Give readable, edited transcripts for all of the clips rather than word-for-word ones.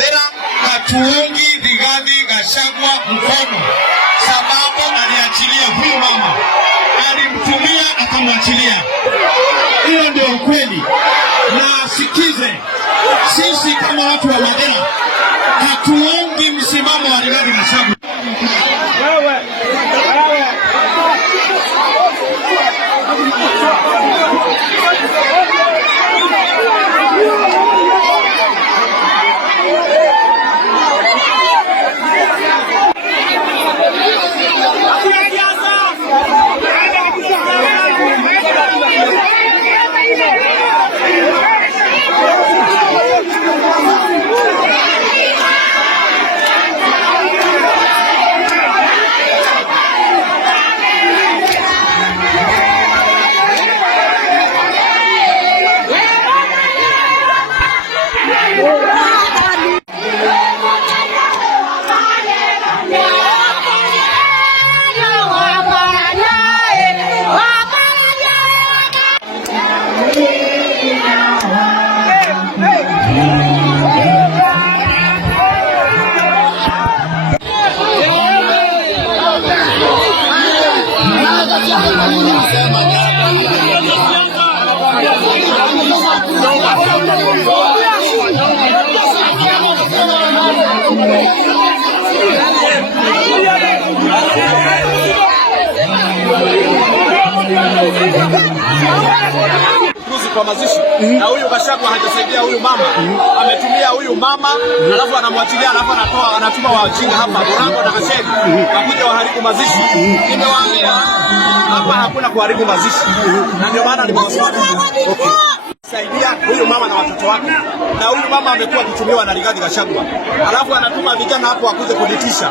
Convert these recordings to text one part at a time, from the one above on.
Mathira hatuungi Rigathi Gachagua mkono, sababu aliachilia huyu mama, alimtumia akamwachilia. Hiyo ndio ukweli. Na sikize, sisi kama watu wa Mathira hatuungi msimamo wa Rigathi Gachagua. Kwa mazishi na huyu Gachagua hajasaidia huyu mama, ametumia huyu mama alafu anamwachilia, alafu anatuma wajinga hapa Borango na Gachagua wakuja waharibu mazishi. Nimewaambia hapa hakuna kuharibu mazishi, na ndio maana nimewasema saidia huyu mama na watoto wake. Na huyu mama amekuwa kutumiwa na Rigathi Gachagua, alafu anatuma vijana hapo wakuje kuditisha.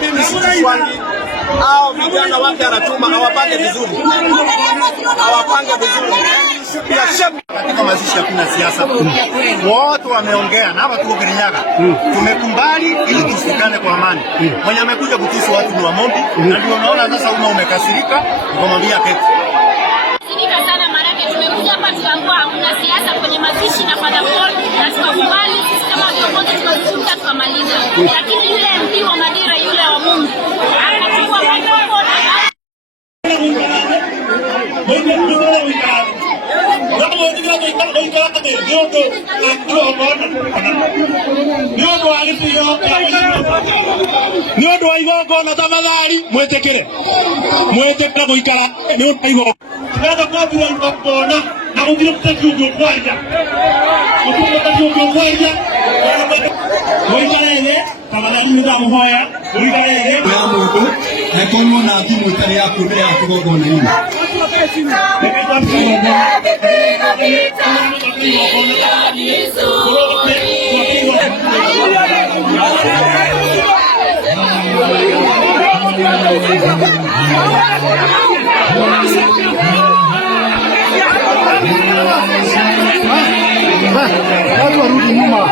Mimi sitishwangi hao vijana wake, anatuma hawapange vizuri, Katika mazishi hakuna siasa. Wote wameongea na hapa tuko Kirinyaga. Tumekumbali ili tusikane kwa amani. Mwenye amekuja kutusi watu ni Wamombi, na ndio unaona sasa umekasirika, ukamwambia keti. Sika sana marake tumekuja hapa tukaamua hakuna siasa kwenye mazishi na Father Paul, na tukakubali sisi kama viongozi tukazungumza tukamaliza. Lakini yule MP wa Mathira yule wa Mungu akachukua microphone Niondo wa igongona tafadhali mwetekere guikara niondo wa igongona Nada kwabira igongona na kugira kutakiugo kwaja kutakiugo kwaja muikarege tafadhali ndamuhoya muikarege ya mundu na kono na thimu itari yaku mbere ya kigongona ini Watu warudi nyuma.